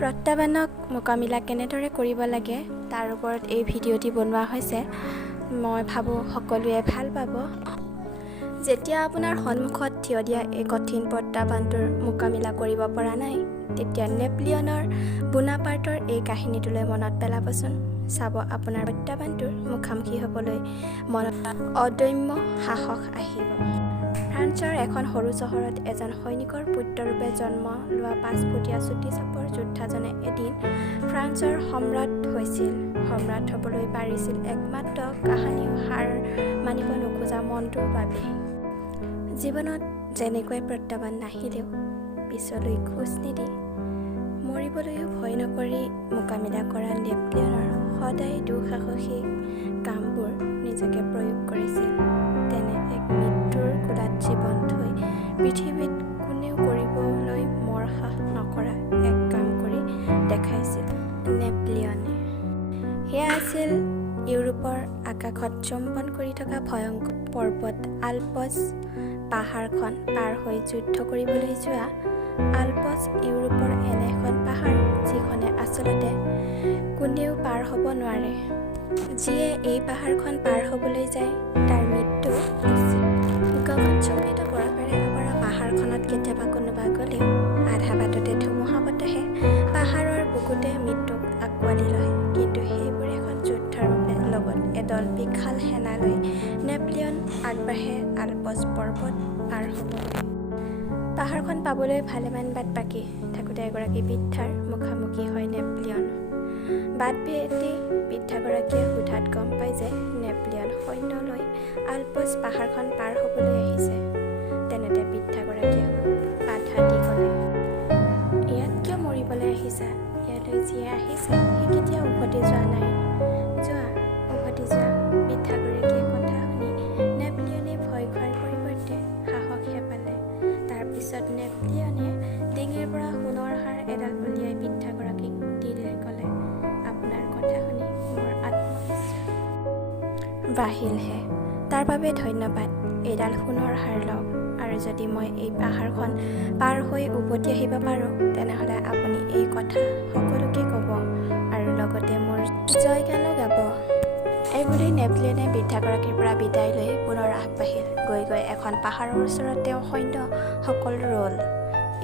প্ৰত্যাহ্বানক মোকাবিলা কেনেদৰে কৰিব লাগে তাৰ ওপৰত এই ভিডিঅ'টি বনোৱা হৈছে। মই ভাবোঁ সকলোৱে ভাল পাব। যেতিয়া আপোনাৰ সন্মুখত থিয় দিয়া এই কঠিন প্ৰত্যাহ্বানটোৰ মোকাবিলা কৰিব পৰা নাই, তেতিয়া নেপোলিয়নৰ বোনাপাৰ্টৰ এই কাহিনীটোলৈ মনত পেলাবচোন। চাব আপোনাৰ প্ৰত্যাহ্বানটোৰ মুখামুখি হ'বলৈ মনত অদম্য সাহস আহিব। ফ্ৰান্সৰ এখন সৰু চহৰত এজন সৈনিকৰ পুত্ৰৰূপে জন্ম লোৱা 5 ফুটীয়া চুটি চাপৰ যোদ্ধাজনে এদিন ফ্ৰান্সৰ সম্ৰাট হৈছিল। সম্ৰাট হ'বলৈ পাৰিছিল একমাত্ৰ কাহানিও হাৰ মানিব নোখোজা মনটোৰ বাবে। জীৱনত যেনেকৈ প্ৰত্যাহ্বান নাহিলেও পিছলৈ খোজ নিদি মৰিবলৈও ভয় নকৰি মোকাবিলা কৰা নেপোলিয়নৰ সদায় দুঃসাহসিক কামবোৰ নিজকে প্ৰয়োগ কৰিছিল। তেনে এক মৃত্যুৰ কোলাত জীৱন থৈ পৃথিৱীত কোনেও কৰিবলৈ মৰসাহ নকৰা এক কাম কৰি দেখাইছিল নেপোলিয়নে। সেয়া আছিল ইউৰোপৰ আকাশত চুম্বন কৰি থকা ভয়ংকৰ পৰ্বত আল্পছ পাহাৰখন পাৰ হৈ যুদ্ধ কৰিবলৈ যোৱা। আল্পছ ইউৰোপৰ এনে এখন পাহাৰ যিখনে আচলতে কোনেও পাৰ হ'ব নোৱাৰে। যিয়ে এই পাহাৰখন পাৰ হ'বলৈ যায় তাৰ মৃত্যু নিশ্চিত। গগনচুম্বিত বৰফেৰে আৱৰা পাহাৰখনত কেতিয়াবা কোনোবা গ'লেও আধা বাটতে ধুমুহা বতাহে পাহাৰৰ বুকুতে মৃত্যুক আঁকোৱালি লয়। কিন্তু সেইবোৰ এখন যুদ্ধৰ লগত এদল বিশাল সেনা লৈ নেপোলিয়ন আগবাঢ়ে আল্পছ পৰ্বত পাৰ হ'বলৈ। পাহাৰখন পাবলৈ ভালেমান বাট বাকী থাকোঁতে এগৰাকী বৃদ্ধাৰ মুখামুখি হয় নেপোলিয়ন। বাট ভেদি বৃদ্ধাগৰাকীয়ে সোধাত গম পায় যে নেপোলিয়ন সৈন্য লৈ আল্পছ পাহাৰখন পাৰ হ'বলৈ আহিছে। তেনেতে বৃদ্ধাগৰাকীয়ে বাধা দি ক'লে, ইয়াত কিয় মৰিবলৈ আহিছা? ইয়ালৈ যিয়ে আহিছে সি কেতিয়াও উভতি যোৱা নাই। যোৱা, উভতি যোৱা। বৃদ্ধাগৰাকীয়ে কথা শুনি নেপোলিয়নে ভয় খোৱাৰ পৰিৱৰ্তে সাহসহে পালে। তাৰপিছত নেপোলিয়নে ডিঙিৰ পৰা সোণৰ হাৰ এডাল উলিয়াই বৃদ্ধাগৰাকীক দিলে। ক'লে, আপোনাৰ কথা শুনি মোৰ আত্মবিশ্বাস বাঢ়িলহে। তাৰ বাবে ধন্যবাদ। এইডাল সোণৰ হাৰ লওক, আৰু যদি মই এই পাহাৰখন পাৰ হৈ উভতি আহিব পাৰোঁ তেনেহ'লে আপুনি এই কথা সকলোকে ক'ব আৰু লগতে মোৰ জয়গানো গাব। এইবুলি নেপোলিয়নে বৃদ্ধাগৰাকীৰ পৰা বিদায় লৈ পুনৰ আগবাঢ়িল। গৈ গৈ এখন পাহাৰৰ ওচৰত তেওঁ সৈন্যসকল ৰ'ল।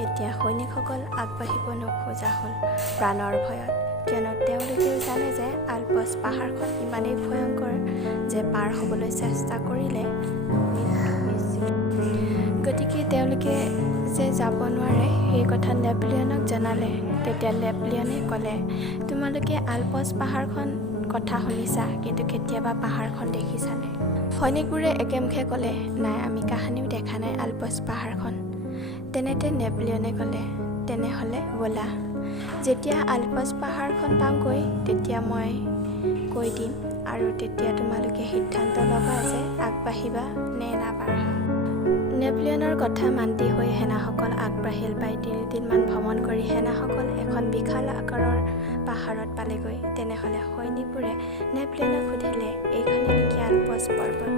এতিয়া সৈনিকসকল আগবাঢ়িব নোখোজা হ'ল প্ৰাণৰ ভয়ত, কিয়নো তেওঁলোকেও জানে যে আল্পছ পাহাৰখন ইমানেই ভয়ংকৰ যে পাৰ হ'বলৈ চেষ্টা কৰিলে গতিকে তেওঁলোকে যে যাব নোৱাৰে সেই কথা নেপোলিয়নক জনালে। তেতিয়া নেপোলিয়নে ক'লে, তোমালোকে আল্পছ পাহাৰখন কথা শুনিছা, কিন্তু কেতিয়াবা পাহাৰখন দেখিছানে? সৈনিকবোৰে একেমুখে ক'লে, নাই, আমি কাহানিও দেখা নাই আল্পছ পাহাৰখন। তেনেতে নেপোলিয়নে ক'লে, তেনেহ'লে ব'লা, যেতিয়া আল্পছ পাহাৰখন পামগৈ তেতিয়া মই কৈ দিম, আৰু তেতিয়া তোমালোকে সিদ্ধান্ত ল'বা যে আগবাঢ়িবা নে নাবাঢ়া। নেপোলিয়নৰ কথা মান্তি হৈ সেনাসকল আগবাঢ়িল। প্ৰায় 3 দিনমান ভ্ৰমণ কৰি সেনাসকল এখন বিশাল আকাৰৰ পাহাৰত পালেগৈ। তেনেহ'লে সৈনিকবোৰে নেপোলিয়নক সুধিলে, এইখনে নেকি আল্পছ পৰ্বত?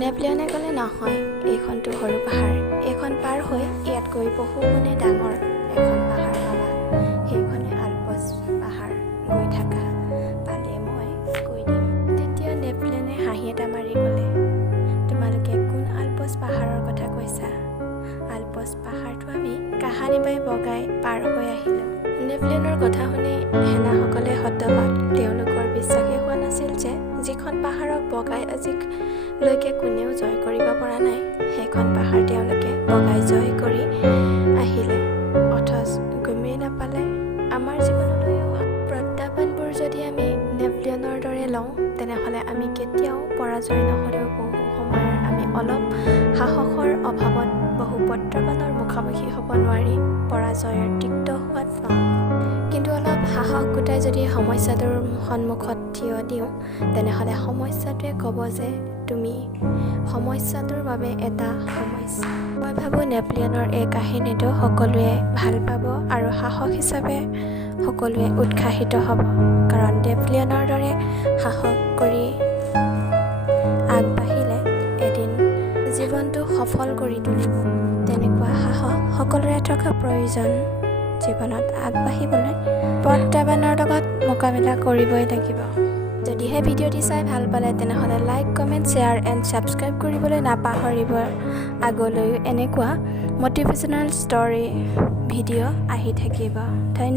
নেপোলিয়নে ক'লে, নহয়, এইখনটো সৰু পাহাৰ। এইখন পাৰ হৈ ইয়াতকৈ বহু গুণে ডাঙৰ এখন পাহাৰ পাবা। সেইখনে আল্পছ পাহাৰ। গৈ থাকা, পালে মই কৈ দিম। তেতিয়া নেপোলিয়নে হাঁহি এটা মাৰি ক'লে, তোমালোকে কোন আল্পছ পাহাৰৰ কথা কৈছা? আল্পছ পাহাৰটো আমি কাহানি বাই বগাই পাৰ হৈ আহিলোঁ। নেপোলিয়নৰ কথা শুনি সেনাসকলে হতবাক। তেওঁলোকৰ বিশ্বাসেই হোৱা নাছিল যে যিখন পাহাৰক বগাই আজিলৈকে কোনেও জয় কৰিব পৰা নাই, সেইখন পাহাৰ তেওঁলোকে বগাই জয় কৰি আহিলে, অথচ গমেই নাপালে। আমাৰ জীৱনলৈও প্ৰত্যাহ্বানবোৰ যদি আমি নেপোলিয়নৰ দৰে লওঁ তেনেহ'লে আমি কেতিয়াও পৰাজয় নহ'লেও বহু সময়ৰ আমি অলপ সাহসৰ অভাৱত বহু প্ৰত্যাহ্বানৰ মুখামুখি হ'ব নোৱাৰি পৰাজয়ৰ তিক্ত সোৱাদ পাওঁ। কিন্তু অলপ সাহস গোটাই যদি সমস্যাটোৰ সন্মুখত থিয় দিওঁ তেনেহ'লে সমস্যাটোৱে ক'ব যে তুমি সমস্যাটোৰ বাবে এটা সমস্যা। মই ভাবোঁ নেপোলিয়নৰ এই কাহিনীটো সকলোৱে ভাল পাব আৰু সাহস হিচাপে সকলোৱে উৎসাহিত হ'ব, কাৰণ নেপোলিয়নৰ দৰে সাহস কৰি আগবাঢ়িলে এদিন জীৱনটো সফল কৰি তুলিব। তেনেকুৱা সাহস সকলোৰে থকা প্ৰয়োজন। জীৱনত আগবাঢ়িবলৈ প্ৰত্যাহ্বানৰ লগত মোকাবিলা কৰিবই লাগিব। যদিহে ভিডিঅ'টি চাই ভাল পালে তেনেহ'লে like, comment, share and subscribe কৰিবলৈ নাপাহৰিব। আগলৈও এনেকুৱা মটিভেশ্যনেল ষ্টৰী ভিডিঅ' আহি থাকিব। ধন্যবাদ।